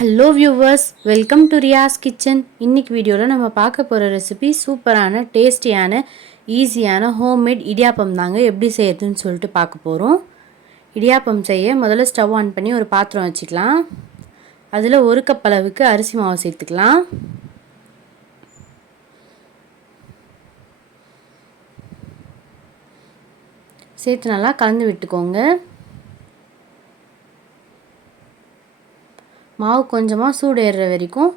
Hello viewers welcome to Riya's kitchen இன்னைக்கு வீடியோவில் நம்ம பார்க்க போகிற ரெசிபி சூப்பரான டேஸ்டியான ஈஸியான ஹோம்மேட் இடியாப்பம் தாங்க எப்படி செய்யறதுன்னு சொல்லிட்டு பார்க்க போகிறோம் இடியாப்பம் செய்ய முதல்ல ஸ்டவ் ஆன் பண்ணி ஒரு பாத்திரம் வச்சுக்கலாம். அதில் ஒரு கப் அளவுக்கு அரிசி மாவு சேர்த்துக்கலாம். சேர்த்து நல்லா கலந்து விட்டுக்கோங்க. மாவு கொஞ்சமாக சூடு ஏறுற வரைக்கும்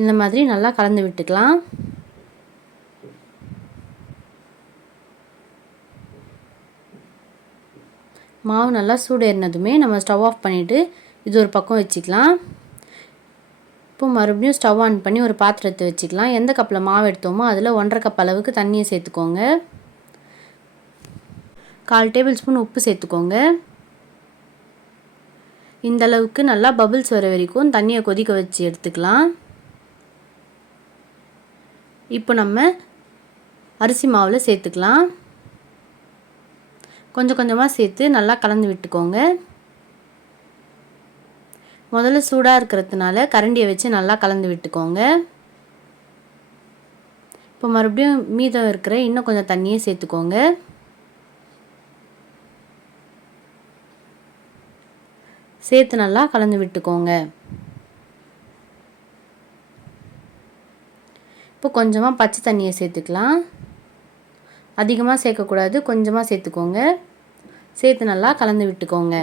இந்த மாதிரி நல்லா கலந்து விட்டுக்கலாம். மாவு நல்லா சூடு ஏறினதுமே நம்ம ஸ்டவ் ஆஃப் பண்ணிவிட்டு இது ஒரு பக்கம் வச்சுக்கலாம். இப்போ மறுபடியும் ஸ்டவ் ஆன் பண்ணி ஒரு பாத்திரத்தை வச்சுக்கலாம். எந்த கப்பில் மாவு எடுத்தோமோ அதில் ஒன்றரை கப் அளவுக்கு தண்ணியை சேர்த்துக்கோங்க. கால் டேபிள் ஸ்பூன் உப்பு சேர்த்துக்கோங்க. இந்த அளவுக்கு நல்லா பபுள்ஸ் வர வரைக்கும் தண்ணியை கொதிக்க வச்சு எடுத்துக்கலாம். இப்போ நம்ம அரிசி மாவில் சேர்த்துக்கலாம். கொஞ்சம் கொஞ்சமாக சேர்த்து நல்லா கலந்து விட்டுக்கோங்க. முதல்ல சூடாக இருக்கிறதுனால கரண்டியை வச்சு நல்லா கலந்து விட்டுக்கோங்க. இப்போ மறுபடியும் மீதம் இருக்கிற இன்னும் கொஞ்சம் தண்ணியை சேர்த்துக்கோங்க. சேர்த்து நல்லா கலந்து விட்டுக்கோங்க. இப்போ கொஞ்சமாக பச்சை தண்ணியை சேர்த்துக்கலாம். அதிகமாக சேர்க்கக்கூடாது கொஞ்சமாக சேர்த்துக்கோங்க. சேர்த்து நல்லா கலந்து விட்டுக்கோங்க.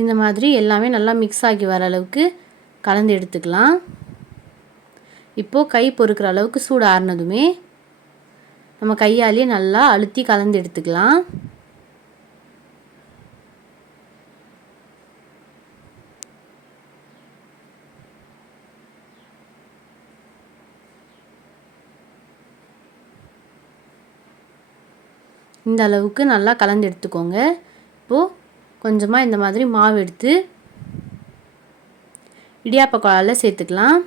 இந்த மாதிரி எல்லாமே நல்லா மிக்ஸ் ஆகி வர அளவுக்கு கலந்து எடுத்துக்கலாம். இப்போது கை பொறுக்கிற அளவுக்கு சூடு ஆறுனதுமே நம்ம கையாலேயே நல்லா அழுத்தி கலந்து எடுத்துக்கலாம். இந்த அளவுக்கு நல்லா கலந்து எடுத்துக்கோங்க. இப்போது கொஞ்சமாக இந்த மாதிரி மாவு எடுத்து இடியாப்ப குழாயில் சேர்த்துக்கலாம்.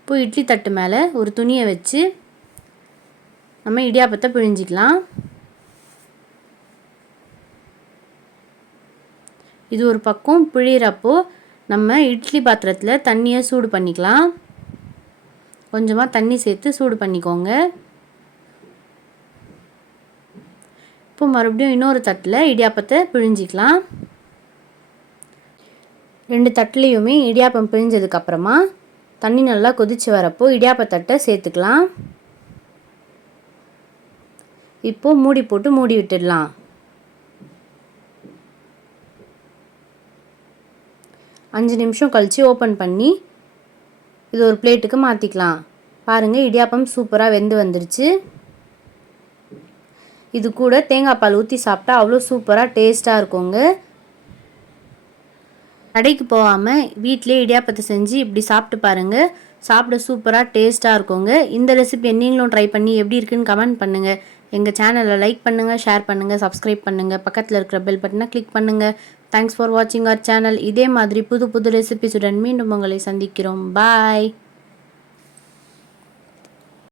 இப்போ இட்லி தட்டு மேலே ஒரு துணியை வச்சு நம்ம இடியாப்பத்தை பிழிஞ்சிக்கலாம். இது ஒரு பக்கம் பிழிகிறப்போ நம்ம இட்லி பாத்திரத்தில் தண்ணியை சூடு பண்ணிக்கலாம். கொஞ்சமாக தண்ணி சேர்த்து சூடு பண்ணிக்கோங்க. இப்போ மறுபடியும் இன்னொரு தட்டில் இடியாப்பத்தை பிழிஞ்சிக்கலாம். ரெண்டு தட்டுலேயுமே இடியாப்பம் பிழிஞ்சதுக்கப்புறமா தண்ணி நல்லா கொதித்து வரப்போ இடியாப்பத்தட்டை சேர்த்துக்கலாம். இப்போது மூடி போட்டு மூடி விட்டுடலாம். அஞ்சு நிமிஷம் கழித்து ஓப்பன் பண்ணி இது ஒரு பிளேட்டுக்கு மாற்றிக்கலாம் பாருங்கள் இடியாப்பம் சூப்பராக வெந்து வந்துருச்சு. இது கூட தேங்காய் பால் ஊற்றி சாப்பிட்டா அவ்வளோ சூப்பராக டேஸ்ட்டாக இருக்குங்க. கடைக்கு போகாமல் வீட்டிலே இடியாப்பத்தை செஞ்சு இப்படி சாப்பிட்டு பாருங்கள் சாப்பிட சூப்பராக டேஸ்ட்டாக இருக்குங்க. இந்த ரெசிபி நீங்களும் ட்ரை பண்ணி எப்படி இருக்குன்னு கமெண்ட் பண்ணுங்கள் எங்கள் சேனலை லைக் பண்ணுங்கள் ஷேர் பண்ணுங்கள் சப்ஸ்கிரைப் பண்ணுங்கள் பக்கத்தில் இருக்கிற பெல் பட்டனை கிளிக் பண்ணுங்கள் தேங்க்ஸ் ஃபார் வாட்சிங் அவர் சேனல் இதே மாதிரி புது புது ரெசிபிஸுடன் மீண்டும் உங்களை சந்திக்கிறோம். பாய்